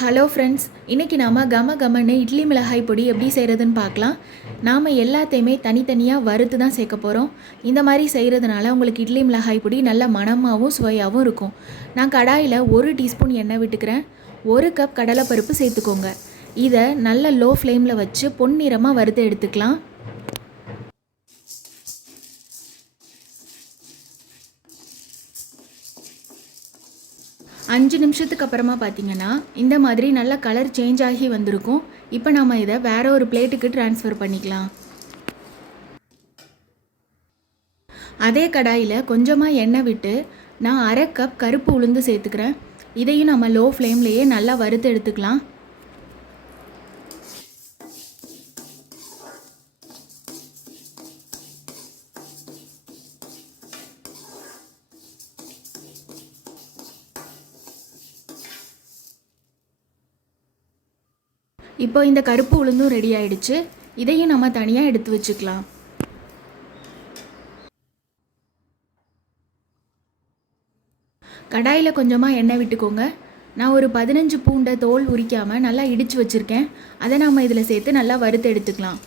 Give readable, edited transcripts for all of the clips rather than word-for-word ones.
Hello friends, இன்றைக்கி நாம் கம கமன்னு இட்லி மிளகாய் பொடி எப்படி செய்கிறதுன்னு பார்க்கலாம். நாம் எல்லாத்தையுமே தனித்தனியாக வறுத்து தான் சேர்க்க போகிறோம். இந்த மாதிரி செய்கிறதுனால உங்களுக்கு இட்லி மிளகாய் பொடி நல்ல மணமாகவும் சுவையாகவும் இருக்கும். நான் கடாயில் 1 டீஸ்பூன் எண்ணெய் விட்டுக்கிறேன். 1 கப் கடலைப்பருப்பு சேர்த்துக்கோங்க. இதை நல்ல லோ ஃப்ளேமில் வச்சு பொன்னிறமாக வறுத்து எடுத்துக்கலாம். 5 நிமிஷத்துக்கு அப்புறமா பார்த்தீங்கன்னா இந்த மாதிரி நல்ல கலர் சேஞ்ச் ஆகி வந்திருக்கும். இப்போ நம்ம இதை வேற ஒரு பிளேட்டுக்கு ட்ரான்ஸ்ஃபர் பண்ணிக்கலாம். அதே கடாயில் கொஞ்சமாக எண்ணெய் விட்டு நான் 1/2 கப் கருப்பு உளுந்து சேர்த்துக்கிறேன். இதையும் நம்ம லோ ஃப்ளேம்லேயே நல்லா வறுத்து எடுத்துக்கலாம். இப்போ இந்த கருப்பு உளுந்தும் ரெடி ஆயிடுச்சு. இதையும் நம்ம தனியாக எடுத்து வச்சுக்கலாம். கடாயில் கொஞ்சமாக எண்ணெய் விட்டுக்கோங்க. நான் ஒரு 15 பூண்டை தோல் உரிக்காமல் நல்லா இடித்து வச்சுருக்கேன். அதை நம்ம இதில் சேர்த்து நல்லா வறுத்து எடுத்துக்கலாம்.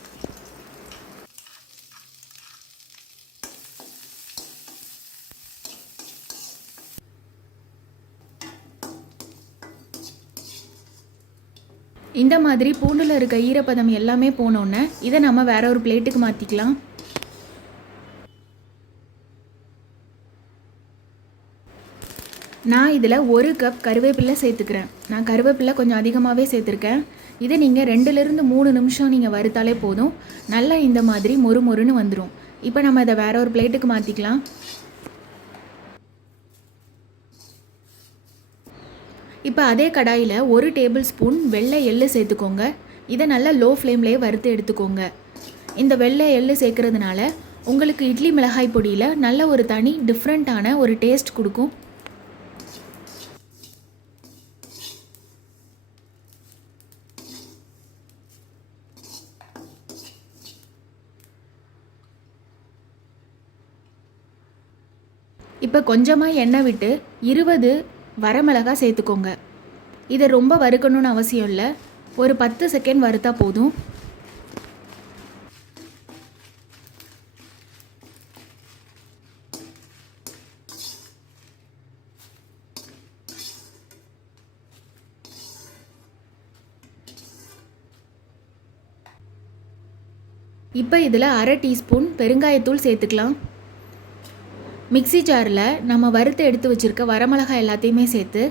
இந்த மாதிரி பூண்டில் இருக்க ஈரப்பதம் எல்லாமே போனோன்னே இதை நம்ம வேற ஒரு பிளேட்டுக்கு மாற்றிக்கலாம். நான் இதில் 1 கப் கருவேப்பிலை சேர்த்துக்கிறேன். நான் கருவேப்பிலை கொஞ்சம் அதிகமாகவே சேர்த்துருக்கேன். இதை நீங்கள் 2லேருந்து 3 நிமிஷம் நீங்கள் வறுத்தாலே போதும். நல்லா இந்த மாதிரி மொறு மொறுன்னு வந்துடும். இப்போ நம்ம இதை வேற ஒரு பிளேட்டுக்கு மாற்றிக்கலாம். இப்போ அதே கடாயில் 1 டேபிள் ஸ்பூன் வெள்ளை எள்ளு சேர்த்துக்கோங்க. இதை நல்லா லோ ஃப்ளேம்லேயே வறுத்து எடுத்துக்கோங்க. இந்த வெள்ளை எள்ளு சேர்க்குறதுனால உங்களுக்கு இட்லி மிளகாய் பொடியில் நல்ல ஒரு தனி டிஃப்ரெண்ட்டான ஒரு டேஸ்ட் கொடுக்கும். இப்போ கொஞ்சமாக எண்ணெய் விட்டு 20 வரமிளகாய் சேர்த்துக்கோங்க. இதை ரொம்ப வறுக்கணும்னு அவசியம் இல்லை. ஒரு 10 செகண்ட் வறுத்தா போதும். இப்போ இதில் 1/2 டீஸ்பூன் பெருங்காயத்தூள் சேர்த்துக்கலாம். மிக்ஸி ஜாரில் நம்ம வறுத்து எடுத்து வச்சுருக்க வரமிளகாய் எல்லாத்தையுமே சேர்த்து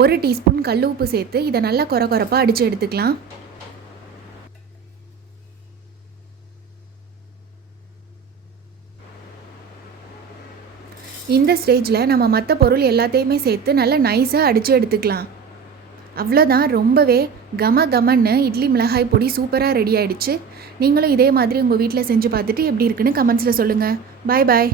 1 டீஸ்பூன் கல் உப்பு சேர்த்து இதை நல்லா கொரப்பாக அடித்து எடுத்துக்கலாம். இந்த ஸ்டேஜில் நம்ம மற்ற பொருள் எல்லாத்தையுமே சேர்த்து நல்லா நைஸாக அடித்து எடுத்துக்கலாம். அவ்வளோதான், ரொம்பவே கமன்னு இட்லி மிளகாய் பொடி சூப்பராக ரெடி ஆகிடுச்சு. நீங்களும் இதே மாதிரி உங்கள் வீட்டில் செஞ்சு பார்த்துட்டு எப்படி இருக்குன்னு கமெண்ட்ஸில் சொல்லுங்கள். பாய் பாய்.